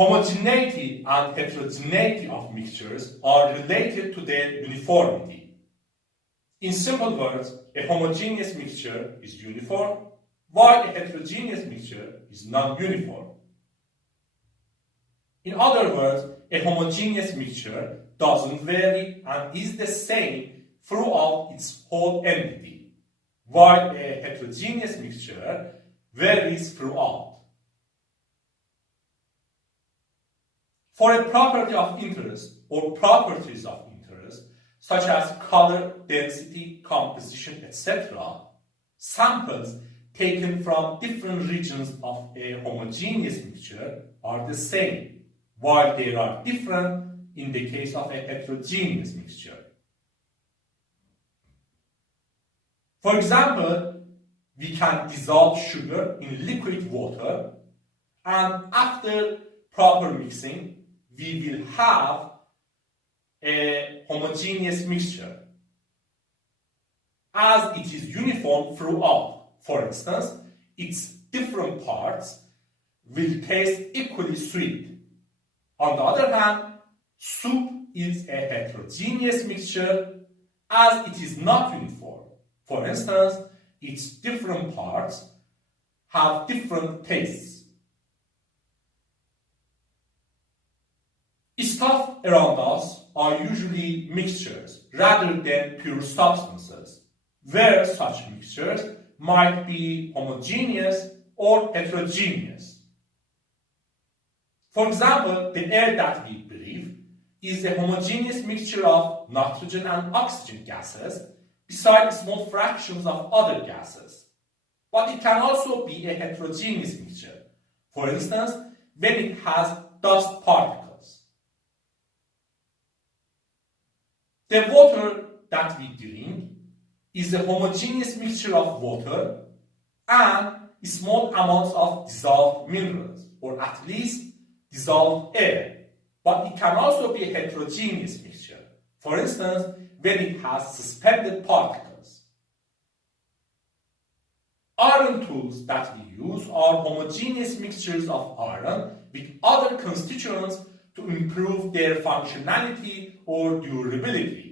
Homogeneity and heterogeneity of mixtures are related to their uniformity. In simple words, a homogeneous mixture is uniform, while a heterogeneous mixture is non-uniform. In other words, a homogeneous mixture doesn't vary and is the same throughout its whole entity, while a heterogeneous mixture varies throughout. For a property of interest or properties of interest, such as color, density, composition, etc., samples taken from different regions of a homogeneous mixture are the same, while they are different in the case of a heterogeneous mixture. For example, we can dissolve sugar in liquid water, and after proper mixing, we will have a homogeneous mixture, as it is uniform throughout. For instance, its different parts will taste equally sweet. On the other hand, soup is a heterogeneous mixture as it is not uniform. For instance, its different parts have different tastes. Stuff around us are usually mixtures rather than pure substances, where such mixtures might be homogeneous or heterogeneous. For example, the air that we breathe is a homogeneous mixture of nitrogen and oxygen gases, besides small fractions of other gases. But it can also be a heterogeneous mixture, for instance, when it has dust particles. The water that we drink is a homogeneous mixture of water and small amounts of dissolved minerals, or at least dissolved air. But it can also be a heterogeneous mixture, for instance, when it has suspended particles. Iron tools that we use are homogeneous mixtures of iron with other constituents to improve their functionality or durability.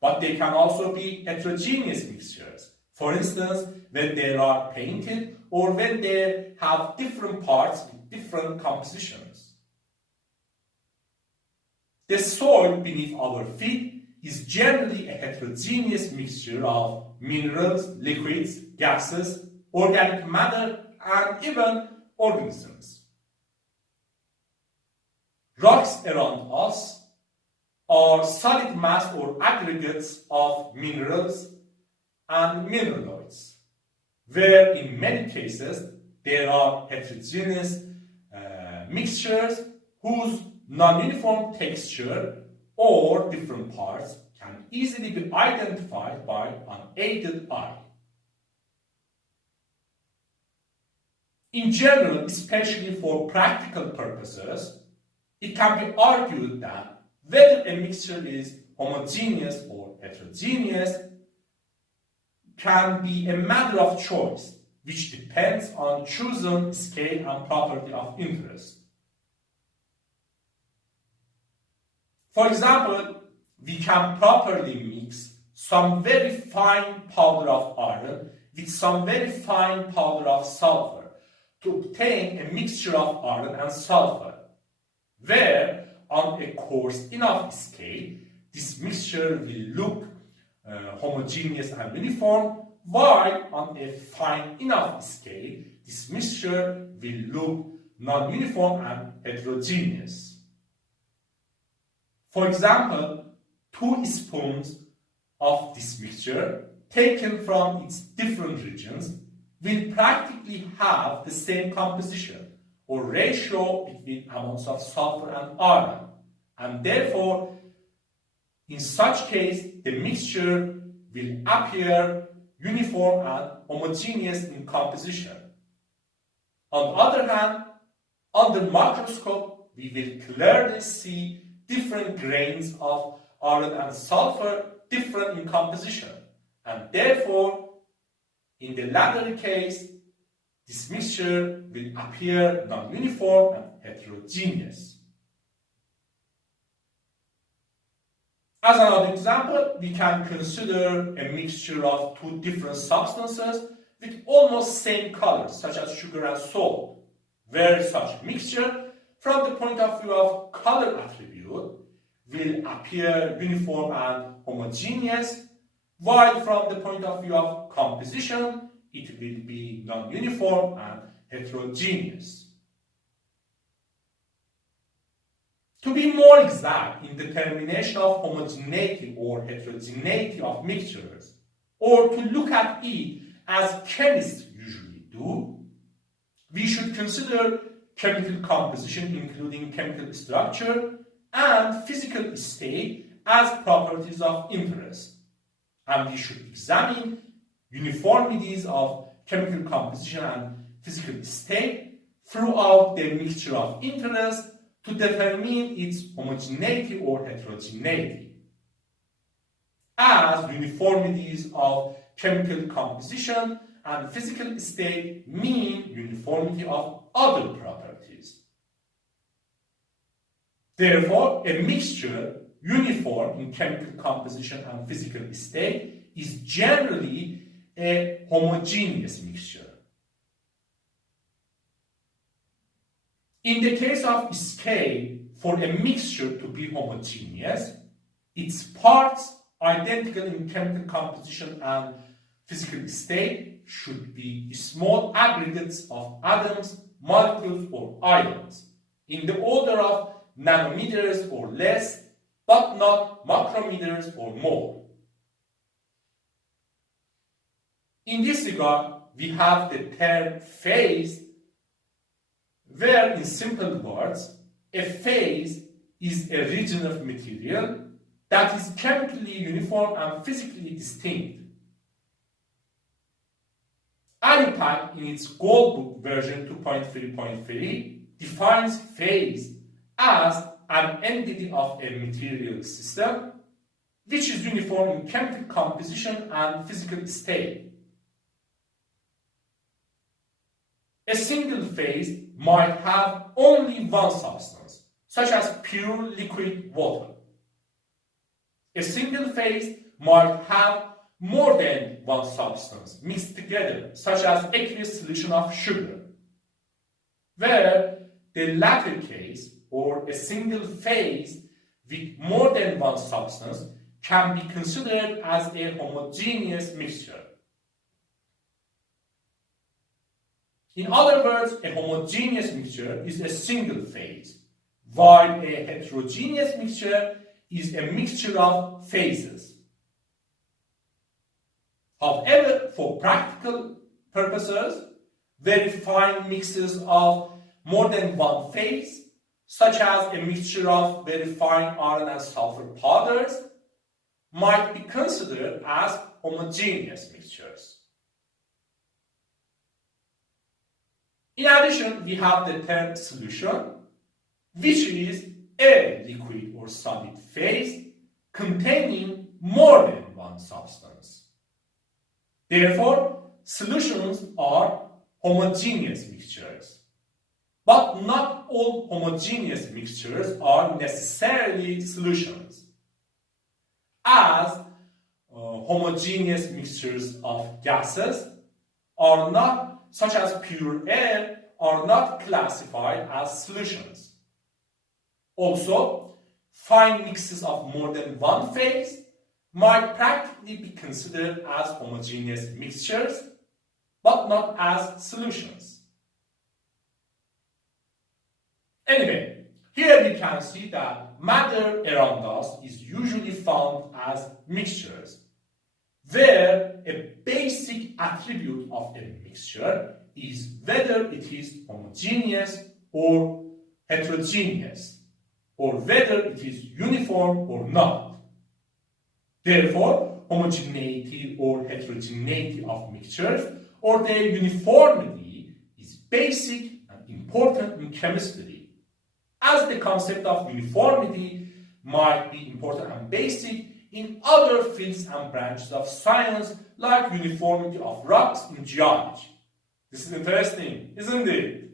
But they can also be heterogeneous mixtures, for instance, when they are painted or when they have different parts with different compositions. The soil beneath our feet is generally a heterogeneous mixture of minerals, liquids, gases, organic matter, and even organisms. Rocks around us are solid mass or aggregates of minerals and mineraloids, where in many cases there are heterogeneous mixtures whose non-uniform texture or different parts can easily be identified by unaided eye. In general, especially for practical purposes, it can be argued that whether a mixture is homogeneous or heterogeneous can be a matter of choice, which depends on chosen scale and property of interest. For example, we can properly mix some very fine powder of iron with some very fine powder of sulfur to obtain a mixture of iron and sulfur, where on a coarse enough scale, this mixture will look homogeneous and uniform, while on a fine enough scale, this mixture will look non-uniform and heterogeneous. For example, 2 spoons of this mixture, taken from its different regions, will practically have the same composition or ratio between amounts of sulfur and iron, and therefore, in such case, the mixture will appear uniform and homogeneous in composition. On the other hand, under microscope, we will clearly see different grains of iron and sulfur different in composition, and therefore, in the latter case, this mixture will appear non-uniform and heterogeneous. As another example, we can consider a mixture of two different substances with almost same colors, such as sugar and salt, where such mixture, from the point of view of color attribute, will appear uniform and homogeneous, while from the point of view of composition, it will be non-uniform and heterogeneous. To be more exact in determination of homogeneity or heterogeneity of mixtures, or to look at it as chemists usually do, we should consider chemical composition, including chemical structure and physical state, as properties of interest. And we should examine uniformities of chemical composition and physical state throughout the mixture of interest to determine its homogeneity or heterogeneity. As uniformities of chemical composition and physical state mean uniformity of other properties. Therefore, a mixture uniform in chemical composition and physical state is generally a homogeneous mixture. In the case of scale, for a mixture to be homogeneous, its parts identical in chemical composition and physical state should be small aggregates of atoms, molecules, or ions in the order of nanometers or less, but not micrometers or more. In this regard, we have the term phase, where in simple words, a phase is a region of material that is chemically uniform and physically distinct. IUPAC, in its Goldbook version 2.3.3, defines phase as an entity of a material system which is uniform in chemical composition and physical state. A single phase might have only one substance, such as pure liquid water. A single phase might have more than one substance mixed together, such as aqueous solution of sugar, where the latter case, or a single phase with more than one substance, can be considered as a homogeneous mixture. In other words, a homogeneous mixture is a single phase, while a heterogeneous mixture is a mixture of phases. However, for practical purposes, very fine mixes of more than one phase, such as a mixture of very fine iron and sulfur powders, might be considered as homogeneous mixtures. In addition, we have the term solution, which is a liquid or solid phase containing more than one substance. Therefore, solutions are homogeneous mixtures. But not all homogeneous mixtures are necessarily solutions, as homogeneous mixtures of gases are not, such as pure air, are not classified as solutions. Also, fine mixes of more than one phase might practically be considered as homogeneous mixtures, but not as solutions. Anyway, here we can see that matter around us is usually found as mixtures, where a basic attribute of a mixture is whether it is homogeneous or heterogeneous, or whether it is uniform or not. Therefore, homogeneity or heterogeneity of mixtures or their uniformity is basic and important in chemistry, as the concept of uniformity might be important and basic in other fields and branches of science, like uniformity of rocks in geology. This is interesting, isn't it?